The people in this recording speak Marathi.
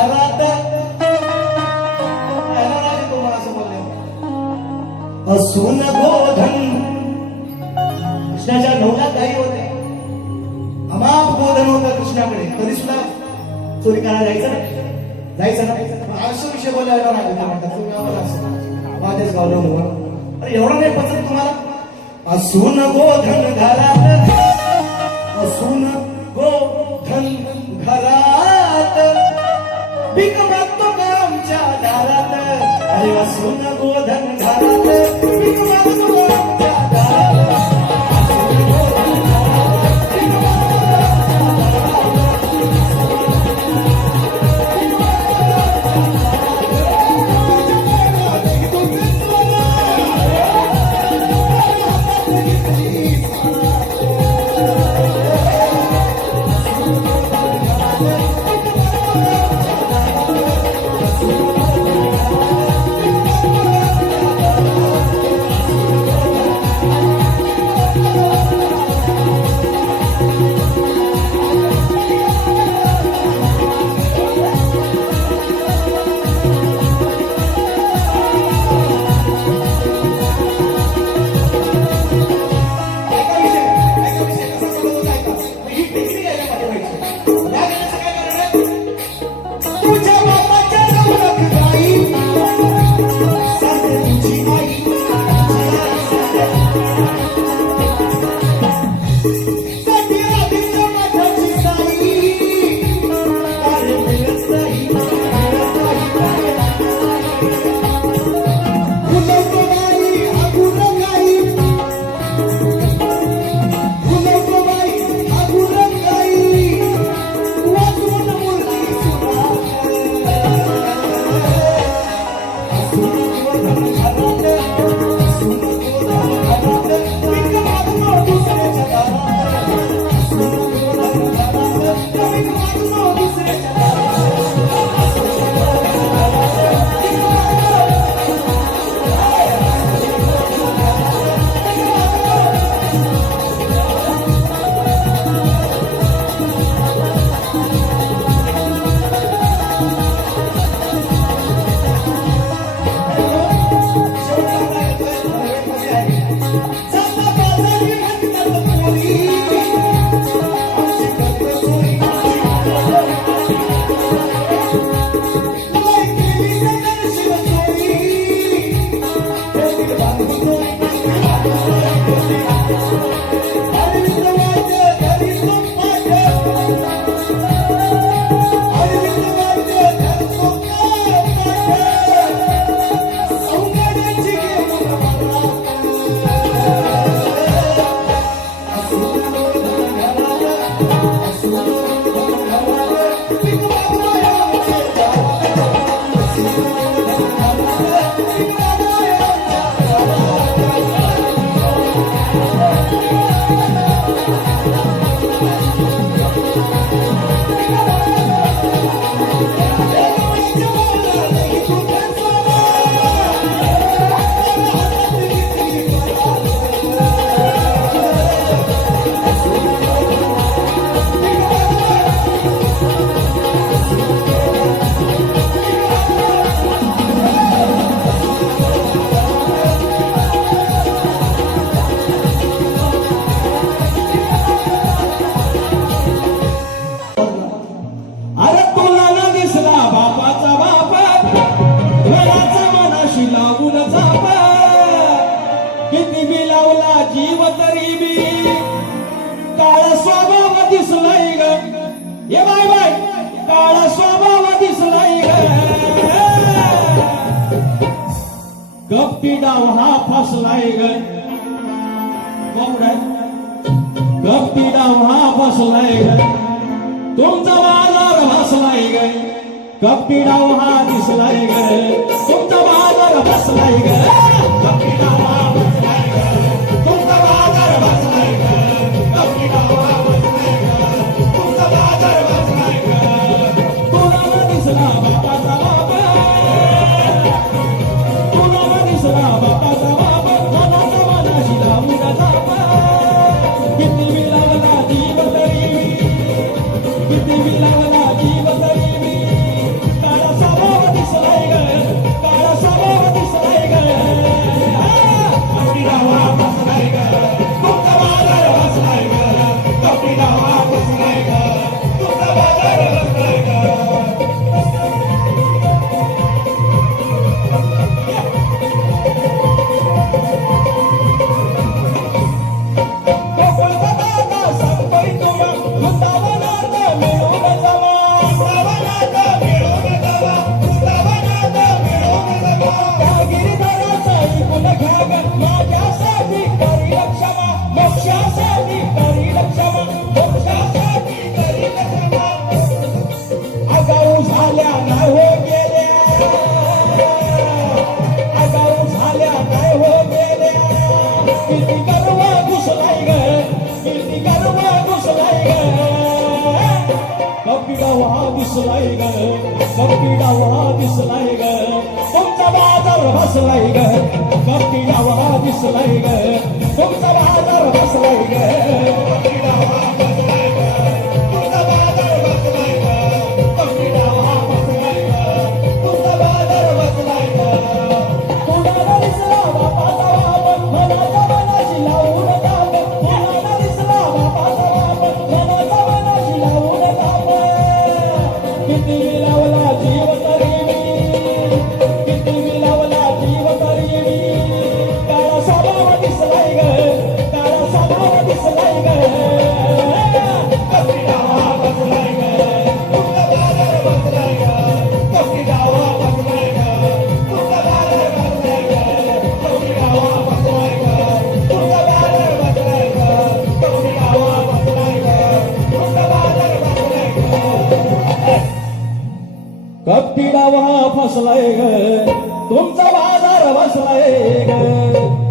घरात तुम्हाला असं बोलले असून गोधन कृष्णाच्या नवनाथ काही होते अमाप गोधन होतं कृष्णाकडे तरी सुद्धा चोरी करायला जायचं ना असं विषय बोलायला नाही म्हणतात तुम्ही आम्हाला असं माझ्याच गावलं म्हणून अरे एवढं नाही पचत तुम्हाला असून गोधन घरात असून गोधन घरात भीक मागतो का आमच्या दारात अरे असून गोधन घरात भीक मागतो का आमच्या दारात जीव तरी बी काळ स्वभाव दिसलाय ग ये बाय बाय काळ स्वभाव दिसलाय ग गप्पी डाव हा फसलाय ग गप्पी डाव हा फसलाय ग तुमचा बाजार फसलाय ग गप्पी डाव हा दिसलाय ग तुमचा बाजार फसलाय ग गप्पी डाव हा फसलाय ग तुमचा बाजार फसलाय ग गप्पी डाव हा फसलाय ग तुमचा बाजार फसलाय ग तुला दिसला बापाचा बाप तुला दिसला बापाचा बाप मनाचा मनाशी लावून जाप किती विलावला जीव तरी किती विलावला जीव तरी किती गर्व घुसलाय ग किती गर्व घुसलाय ग कपटी डाव हा दिसलाय ग कपटी डाव हा दिसलाय ग तुमचा बाजार बसलाय ग कपटी डाव हा दिसलाय ग तुमचा बाजार बसलाय ग कपटी डाव हा बसलाय ग तुमचा बाजार बसलाय ग कपटी डाव हा बसलाय ग तुमचा बाजार बसलाय ग कुणाला दिसला बापाचा बाप मनाचा मनाशी लावून ताप कुणाला दिसला बापाचा बाप मनाचा मनाशी लावून ताप किती मिळवला जीव तरी मी किती मिळवला जीव तरी मी काळा स्वभाव दिसलाय ग काळा स्वभाव दिसलाय ग कपटी डावा बसलाय ग तुमचा बाजार बसलाय ग कपटी डावा बसलाय ग तुमचा बाजार बसलाय ग कपटी डावा बसलाय ग तुमचा बाजार बसलाय ग कपटी डावा बसलाय ग तुमचा बाजार बसलाय ग कपटी डावा फसलाय ग तुमचा बाजार बसलाय ग